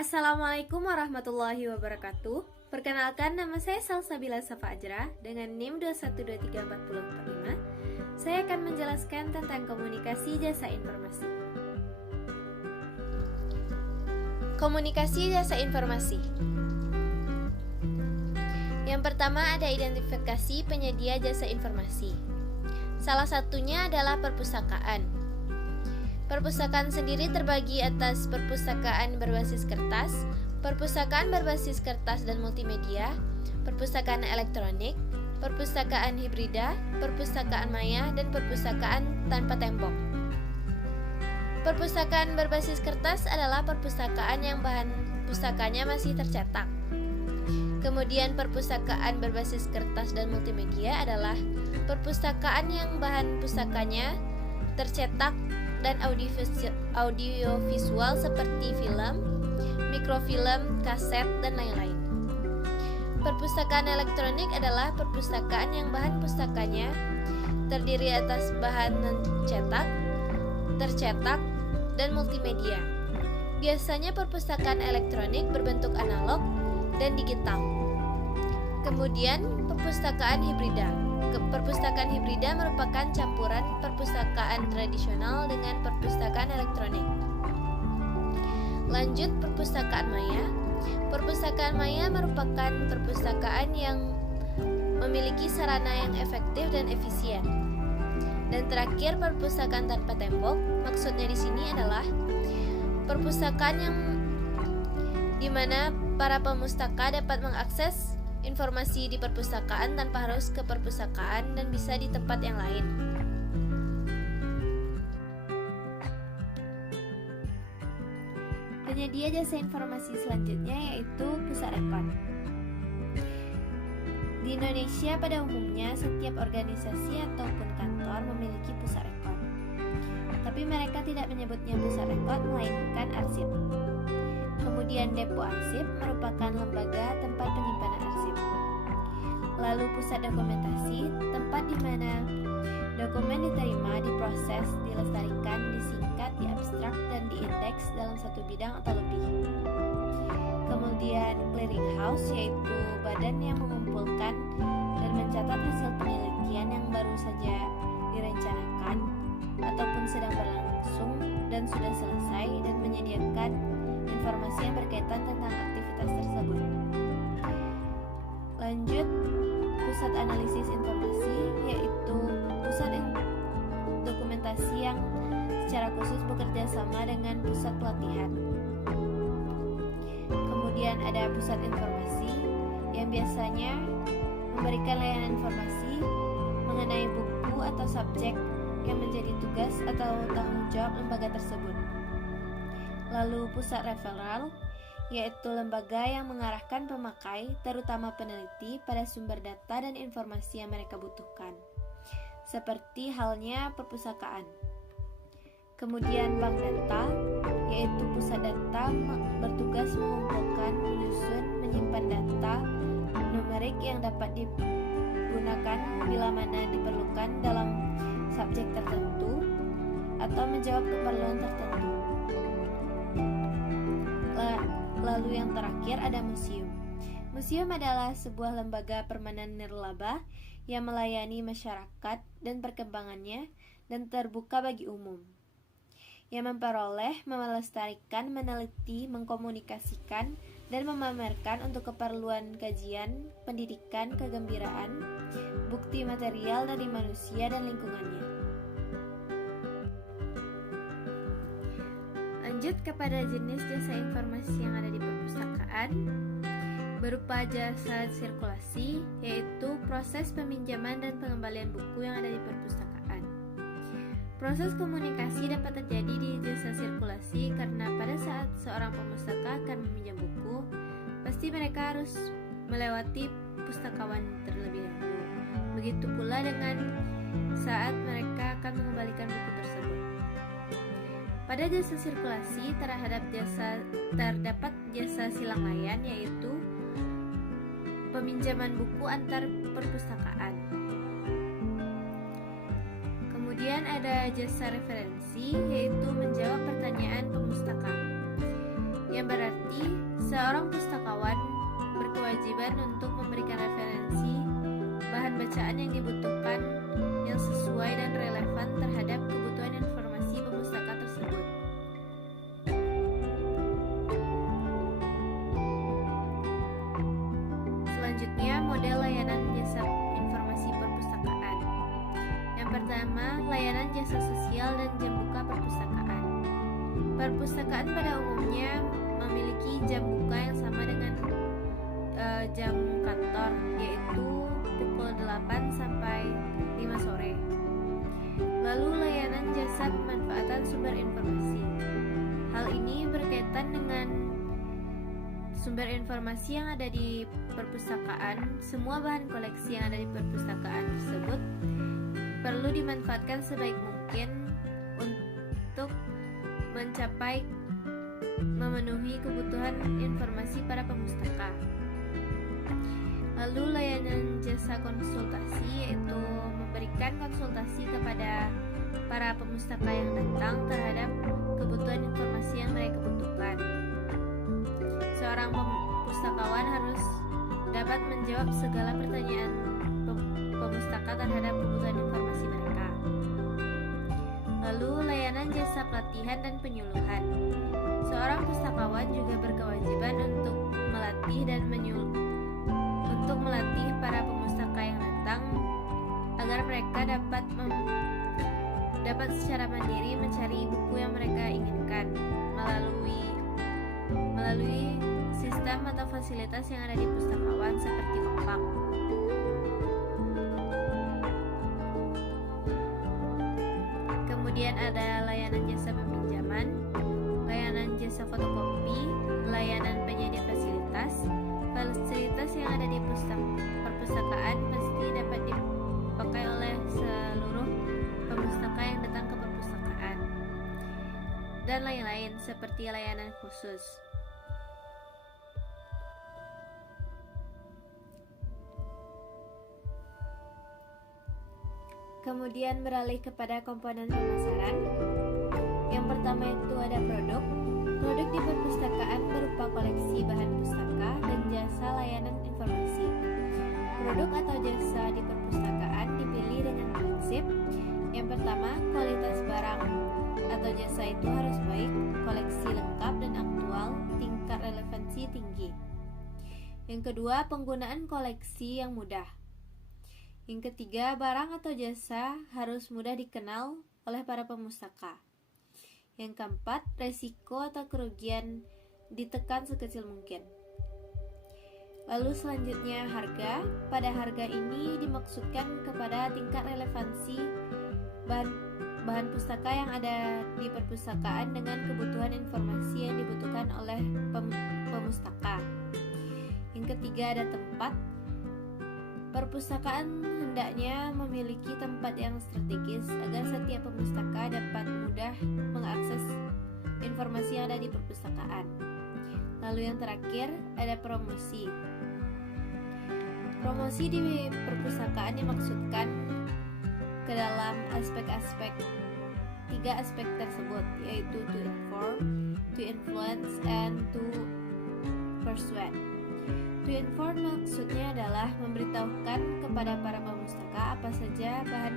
Assalamualaikum warahmatullahi wabarakatuh. Perkenalkan, nama saya Salsabila Safajra dengan NIM 2123445. Saya akan menjelaskan tentang komunikasi jasa informasi. Komunikasi jasa informasi. Yang pertama ada identifikasi penyedia jasa informasi. Salah satunya adalah perpustakaan. Perpustakaan sendiri terbagi atas perpustakaan berbasis kertas, perpustakaan berbasis kertas dan multimedia, perpustakaan elektronik, perpustakaan hibrida, perpustakaan maya, dan perpustakaan tanpa tembok. Perpustakaan berbasis kertas adalah perpustakaan yang bahan pustakanya masih tercetak. Kemudian perpustakaan berbasis kertas dan multimedia adalah perpustakaan yang bahan pustakanya tercetak dan audiovisual seperti film, mikrofilm, kaset, dan lain-lain. Perpustakaan elektronik adalah perpustakaan yang bahan pustakanya terdiri atas bahan cetak, tercetak, dan multimedia. Biasanya perpustakaan elektronik berbentuk analog dan digital. Kemudian perpustakaan hibrida. Perpustakaan hibrida merupakan campuran perpustakaan tradisional dengan perpustakaan elektronik. Lanjut, perpustakaan maya. Perpustakaan maya merupakan perpustakaan yang memiliki sarana yang efektif dan efisien. Dan terakhir, perpustakaan tanpa tembok. Maksudnya di sini adalah perpustakaan yang di mana para pemustaka dapat mengakses informasi di perpustakaan tanpa harus ke perpustakaan dan bisa di tempat yang lain. Penyedia jasa informasi selanjutnya yaitu pusat rekod. Di Indonesia pada umumnya setiap organisasi ataupun kantor memiliki pusat rekod. Tapi mereka tidak menyebutnya pusat rekod melainkan arsip. Kemudian depo arsip merupakan lembaga tempat penyimpanan arsip. Lalu pusat dokumentasi, tempat di mana dokumen diterima, diproses, dilestarikan, disingkat, diabstrak, dan diindeks dalam satu bidang atau lebih. Kemudian clearing house, yaitu badan yang mengumpulkan dan mencatat hasil penelitian yang baru saja direncanakan ataupun sedang berlangsung dan sudah selesai dan menyediakan informasi yang berkaitan tentang aktivitas tersebut. Lanjut, pusat analisis informasi, yaitu pusat dokumentasi yang secara khusus bekerja sama dengan pusat pelatihan. Kemudian ada pusat informasi yang biasanya memberikan layanan informasi mengenai buku atau subjek yang menjadi tugas atau tanggung jawab lembaga tersebut. Lalu pusat referral, yaitu lembaga yang mengarahkan pemakai, terutama peneliti, pada sumber data dan informasi yang mereka butuhkan, seperti halnya perpustakaan. Kemudian bank data, yaitu pusat data bertugas mengumpulkan, menyusun, menyimpan data numerik yang dapat digunakan bila mana diperlukan dalam subjek tertentu atau menjawab keperluan tertentu. Lalu yang terakhir ada museum. Museum adalah sebuah lembaga permanen nirlaba yang melayani masyarakat dan perkembangannya dan terbuka bagi umum, yang memperoleh, melestarikan, meneliti, mengkomunikasikan, dan memamerkan untuk keperluan kajian, pendidikan, kegembiraan, bukti material dari manusia dan lingkungannya. Lanjut kepada jenis jasa informasi yang ada di perpustakaan, berupa jasa sirkulasi, yaitu proses peminjaman dan pengembalian buku yang ada di perpustakaan. Proses komunikasi dapat terjadi di jasa sirkulasi karena pada saat seorang pemustaka akan meminjam buku, pasti mereka harus melewati pustakawan terlebih dahulu. Begitu pula dengan saat mereka akan mengembalikan buku tersebut. Pada jasa sirkulasi terdapat jasa silang layan, yaitu peminjaman buku antar perpustakaan. Kemudian ada jasa referensi, yaitu menjawab pertanyaan pemustaka. yang berarti seorang pustakawan berkewajiban untuk memberikan referensi bahan bacaan yang dibutuhkan yang sesuai dan relevan terhadap kebutuhan informasi pemustaka tersebut. Selanjutnya, model layanan jasa informasi perpustakaan. Yang pertama, layanan jasa sosial dan jam buka perpustakaan. Perpustakaan pada umumnya memiliki jam buka yang sama dengan jam kantor, yaitu pukul 8 sampai 5 sore. Lalu layanan jasa pemanfaatan sumber informasi. Hal ini berkaitan dengan sumber informasi yang ada di perpustakaan. Semua bahan koleksi yang ada di perpustakaan tersebut perlu dimanfaatkan sebaik mungkin untuk memenuhi kebutuhan informasi para pemustaka. Lalu layanan jasa konsultasi, yaitu memberikan konsultasi kepada para pemustaka yang datang terhadap kebutuhan informasi yang mereka butuhkan. Seorang pustakawan harus dapat menjawab segala pertanyaan pemustaka terhadap kebutuhan informasi mereka. Lalu layanan jasa pelatihan dan penyuluhan. Seorang pustakawan juga berkewajiban untuk melatih para pemustaka yang datang agar mereka dapat secara mandiri mencari buku yang mereka inginkan melalui sistem atau fasilitas yang ada di pustakawan seperti Kompak. Kemudian ada layanan jasa peminjaman, layanan jasa fotokopi, layanan penyedia fasilitas. Fasilitas yang ada di perpustakaan pasti dapat dipakai oleh seluruh pemustaka yang datang ke perpustakaan. Dan lain-lain seperti layanan khusus. Kemudian beralih kepada komponen pemasaran. Yang pertama itu ada produk. Produk di perpustakaan berupa koleksi bahan pustaka dan jasa layanan informasi. Produk atau jasa di perpustakaan dipilih dengan prinsip: yang pertama, kualitas barang atau jasa itu harus baik, koleksi lengkap dan aktual, tingkat relevansi tinggi. Yang kedua, penggunaan koleksi yang mudah. Yang ketiga, barang atau jasa harus mudah dikenal oleh para pemustaka. Yang keempat, resiko atau kerugian ditekan sekecil mungkin. Lalu selanjutnya harga. Pada harga ini dimaksudkan kepada tingkat relevansi bahan pustaka yang ada di perpustakaan dengan kebutuhan informasi yang dibutuhkan oleh pemustaka. Yang ketiga ada tempat. Perpustakaan hendaknya memiliki tempat yang strategis agar setiap pemustaka dapat mudah mengakses informasi yang ada di perpustakaan. Lalu yang terakhir ada promosi. Promosi di perpustakaan dimaksudkan ke dalam tiga aspek tersebut, yaitu to inform, to influence, and to persuade. To inform maksudnya adalah memberitahukan kepada para pemustaka apa saja bahan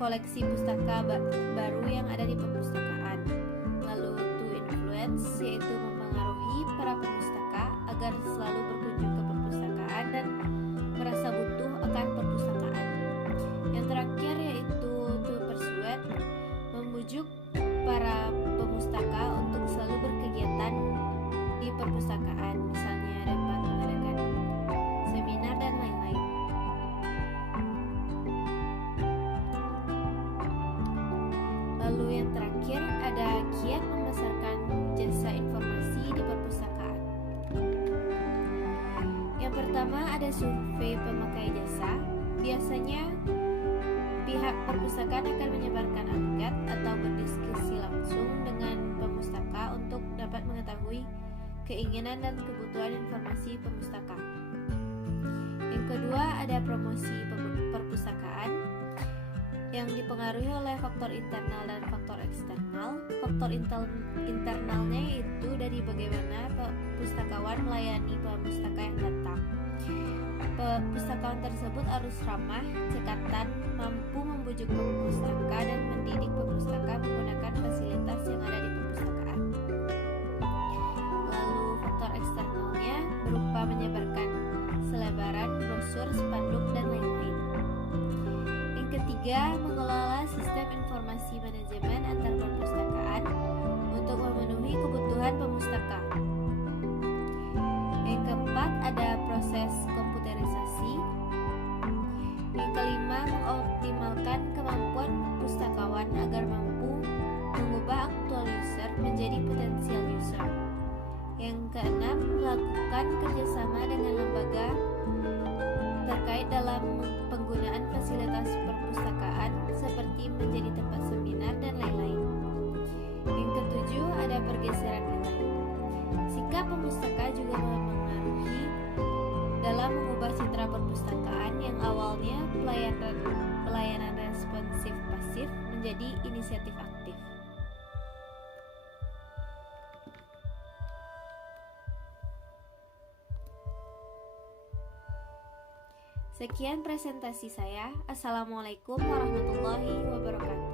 koleksi pustaka baru yang ada di perpustakaan. Lalu to influence, yaitu mempengaruhi para pemustaka agar selalu berkunjung ke perpustakaan dan merasa butuh akan perpustakaan. Yang terakhir yaitu to persuade, membujuk para pemustaka untuk selalu berkegiatan di perpustakaan, misalnya dapat mengadakan seminar dan lain-lain. Lalu yang terakhir ada kiat memasarkan jasa informasi di perpustakaan. Yang pertama ada survei pemakai jasa. Biasanya pihak perpustakaan akan menyebarkan angket atau berdiskusi langsung dengan pemustaka untuk dapat mengetahui keinginan dan kebutuhan informasi pemustaka. Yang kedua ada promosi perpustakaan. yang dipengaruhi oleh faktor internal dan faktor eksternal. Faktor internalnya yaitu dari bagaimana pustakawan melayani pemustaka yang datang. Pustakawan tersebut harus ramah, cekatan, mampu membujuk pemustaka dan mendidik pemustaka menggunakan fasilitas yang ada di perpustakaan. Lalu faktor eksternalnya berupa menyebarkan selebaran, brosur, spanduk, dan lain-lain. Yang ketiga, mengelola sistem informasi manajemen antar perpustakaan untuk memenuhi kebutuhan pemustaka. Yang keempat, ada proses komputerisasi. Yang kelima, mengoptimalkan kemampuan pustakawan agar mampu mengubah actual user menjadi potential user. Yang keenam, melakukan kerjasama dengan lembaga terkait dalam penggunaan fasilitas perpustakaan seperti menjadi tempat seminar dan lain-lain. Yang ketujuh, ada pergeseran nilai. Sikap pemustaka juga mempengaruhi dalam mengubah citra perpustakaan yang awalnya pelayanan responsif pasif menjadi inisiatif aktif. Sekian presentasi saya. Assalamualaikum warahmatullahi wabarakatuh.